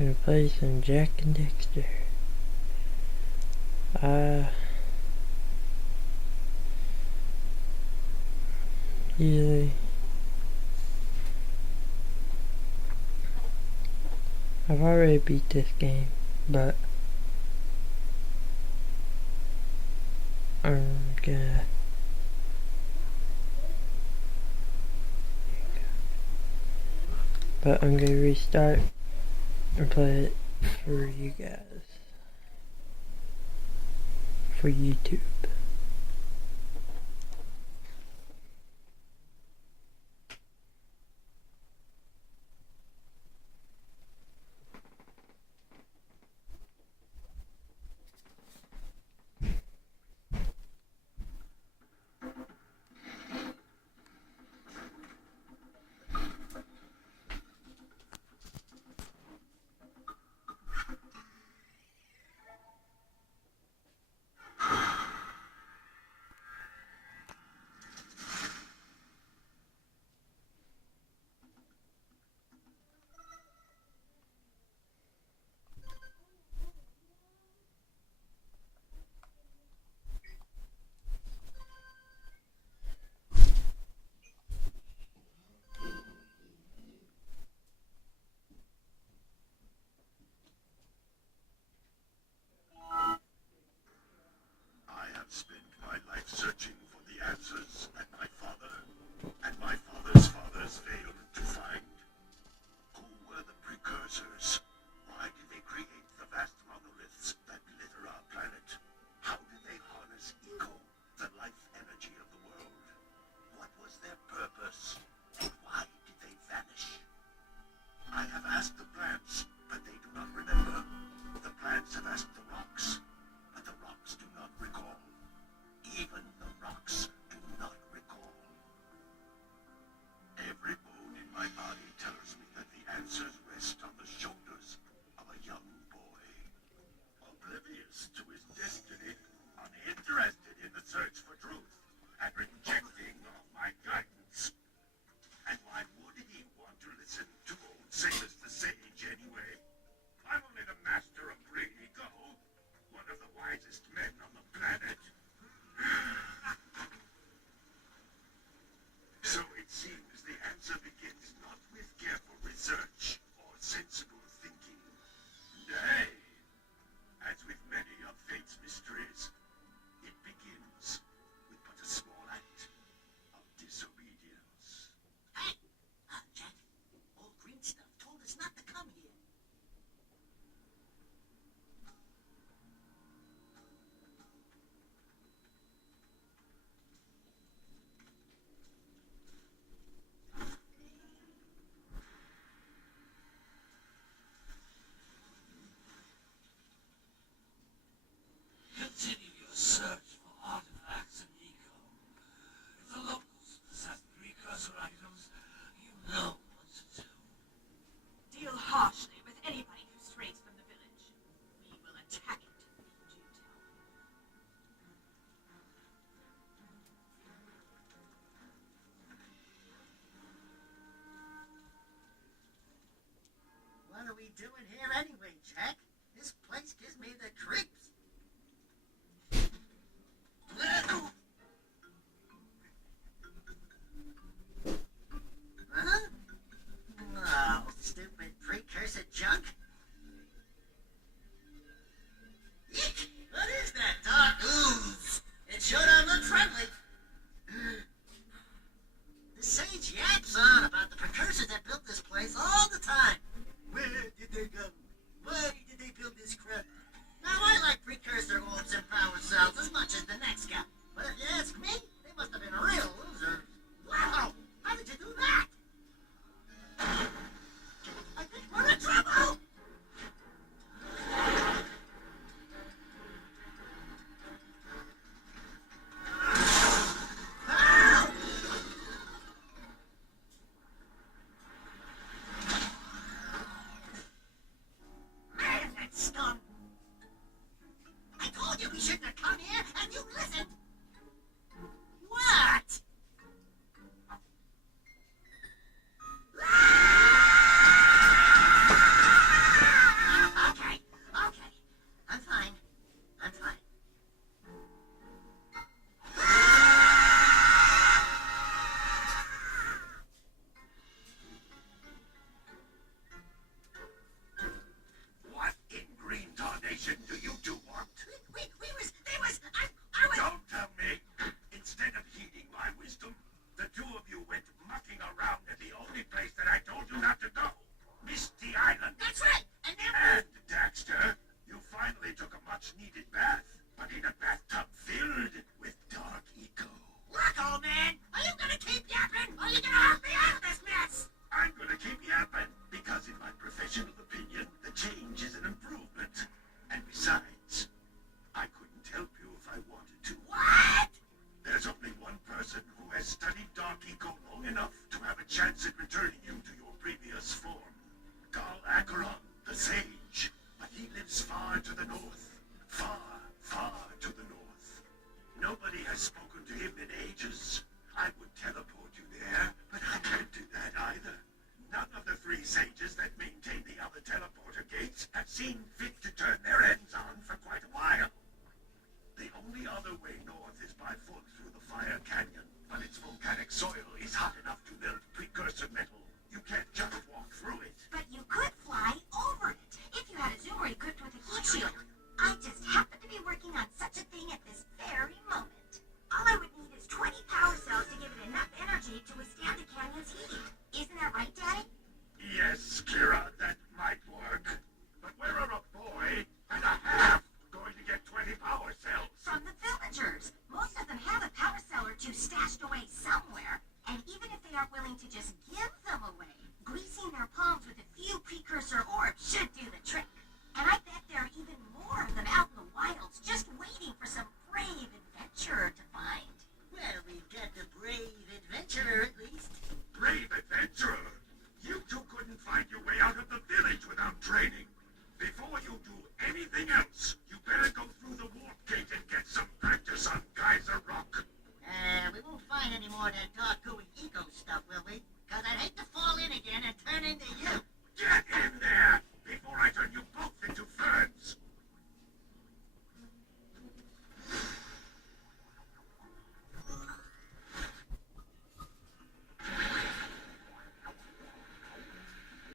Gonna play some Jack and Dexter. Usually I've already beat this game, but I'm gonna restart and play it for you guys, for YouTube. Spent my life searching for the answers that my father and my father's fathers failed to find. Who were the precursors? Why did they create the vast monoliths that litter our planet? How did they harness eco, the life energy of the world? What was their purpose? And why did they vanish? I have asked the plants, but they do not remember. The plants have asked the rocks, but the rocks do not recall. Even the rocks do not recall. Every bone in my body tells me that the answers rest on the shoulders of a young boy. Oblivious to his destiny, uninterested in the search for truth, and rejecting of my guidance. And why would he want to listen to old Sailors the Sage anyway? I'm only the master of Great Ego, one of the wisest men on the planet. So it seems the answer begins not with careful research or sensible thinking. Nay, as with many of fate's mysteries, it begins with but a small act of disobedience. Hey! Jack, old green stuff told us not to come here. Continue your search for artifacts and eco. If the locals possess precursor items, you know what to do. Deal harshly with anybody who strays from the village. We will attack it in due time. What are we doing here anyway, Jack? This place gives me the creeps. Huh? Oh, stupid precursor junk. Eek! What is that dark ooze? It sure don't look friendly. The sage yaps on about the precursors that built this place all the time. Where did they go? Why did they build this crap? Now I like seen fit to turn their ends on for quite a while. The only other way north is by foot through the Fire Canyon, but its volcanic soil is hot enough to melt precursor metal. You can't just walk through it. But you could fly over it if you had a zoomer equipped with a heat shield. I just happen to be working on such a thing at this very moment. All I would need is 20 power cells to give it enough energy to withstand the canyon's heat. Isn't that right, Daddy? Yes, Kira, that might work. But where are a boy and a half going to get 20 power cells? From the villagers. Most of them have a power cell or two stashed away somewhere. And even if they aren't willing to just give them away, greasing their palms with a few precursor orbs should do the trick. And I bet there are even more of them out in the wilds, just waiting for some brave adventurer to find. Well, we've got the brave adventurer at least. Brave adventurer! You two couldn't find your way out of the village without training. Before you do anything else, you better go through the warp gate and get some practice on Geyser Rock. We won't find any more of that dark gooey eco stuff, will we? Cause I'd hate to fall in again and turn into you.